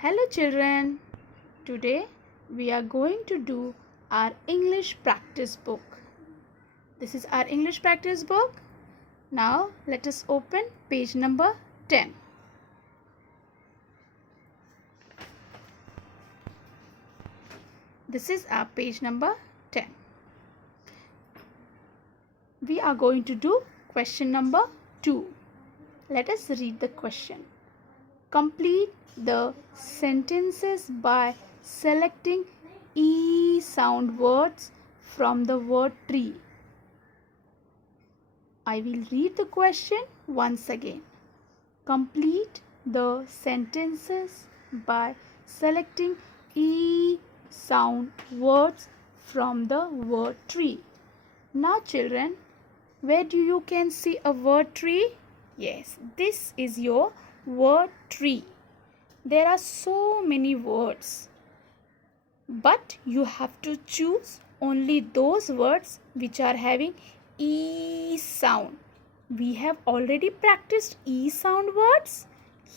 Hello children. Today we are going to do our English practice book. This is our English practice book. Now let us open page number 10. This is our page number 10. We are going to do question number 2. Let us read the question. Complete the sentences by selecting E sound words from the word tree. I will read the question once again. Complete the sentences by selecting E sound words from the word tree. Now children, where do you can see a word tree? Yes, this is your word tree. There are so many words, but you have to choose only those words which are having E sound. We have already practiced E sound words.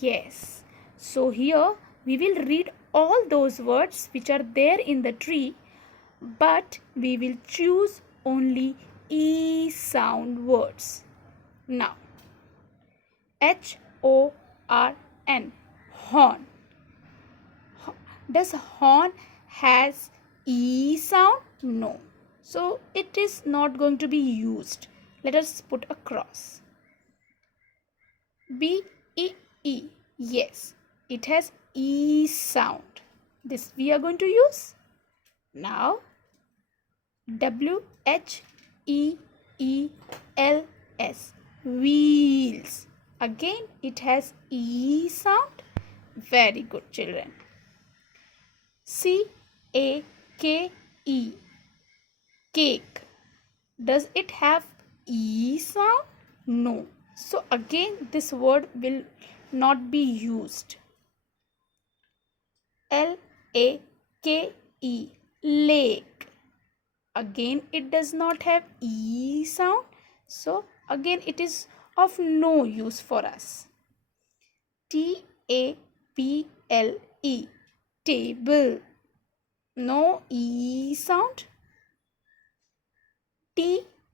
Yes. So here we will read all those words which are there in the tree, but we will choose only E sound words. Now, H-O-R-N, horn. Does horn has E sound? No. So it is not going to be used. Let us put a cross. B-E-E. Yes, it has E sound. This we are going to use. Now, W-H-E-E-L-S. Wheels. Again, it has E sound. Very good, children. C-A-K-E. Cake. Does it have E sound? No. So again this word will not be used. L-A-K-E. Lake. Again it does not have E sound. So again it is of no use for us. T-A-B-L-E. Table. No E sound. T-E-E-T-H.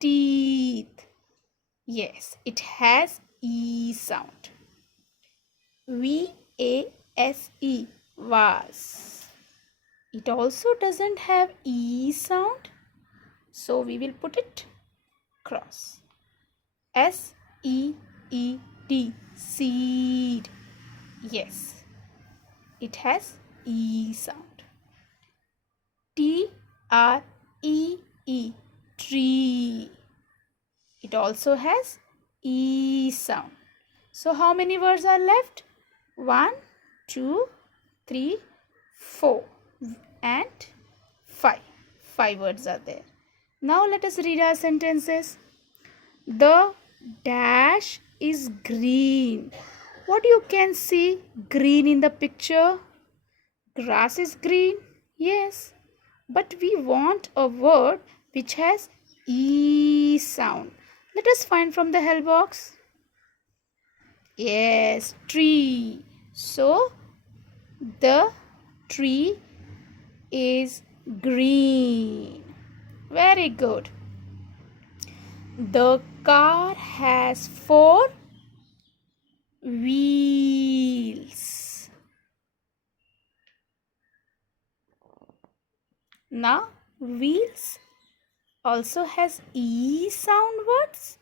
Teeth. Yes, it has E sound. V-A-S-E. Vase. It also doesn't have E sound. So we will put it cross. S-E-E-D. Seed. Yes, it has E sound. T-R-E-E. Tree. It also has E sound. So how many words are left? 1, 2, 3, 4 and 5. 5 words are there. Now let us read our sentences. The dash is green. What you can see green in the picture? Grass is green. Yes. But we want a word which has E sound. Let us find from the help box. Yes, tree. So, the tree is green. Very good. The car has 4 wheels. Now, wheels also has E sound words.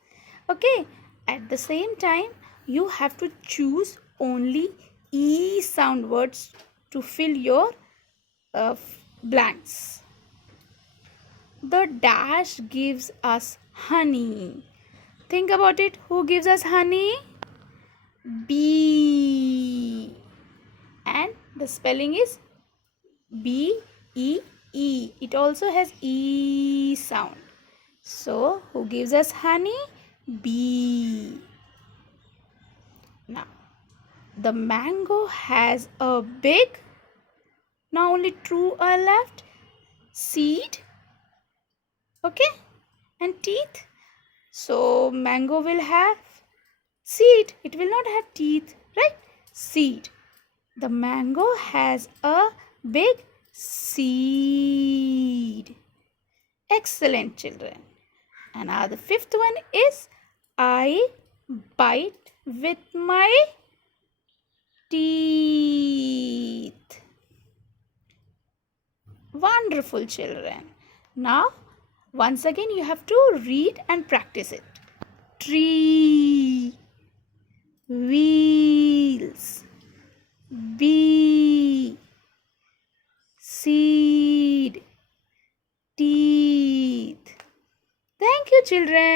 Okay, at the same time, you have to choose only E sound words to fill your blanks. The dash gives us honey. Think about it. Who gives us honey? Bee. And the spelling is B-E-E. It also has E sound. So, who gives us honey? Bee. Now, the mango has a big, now only true are left, seed, okay, and teeth. So, mango will have seed. It will not have teeth, seed. The mango has a big seed. Excellent, children. And now the fifth one is I bite with my teeth. Wonderful, children. Now, once again, you have to read and practice it. Tree, wheels, bee, seed, teeth. Thank you, children.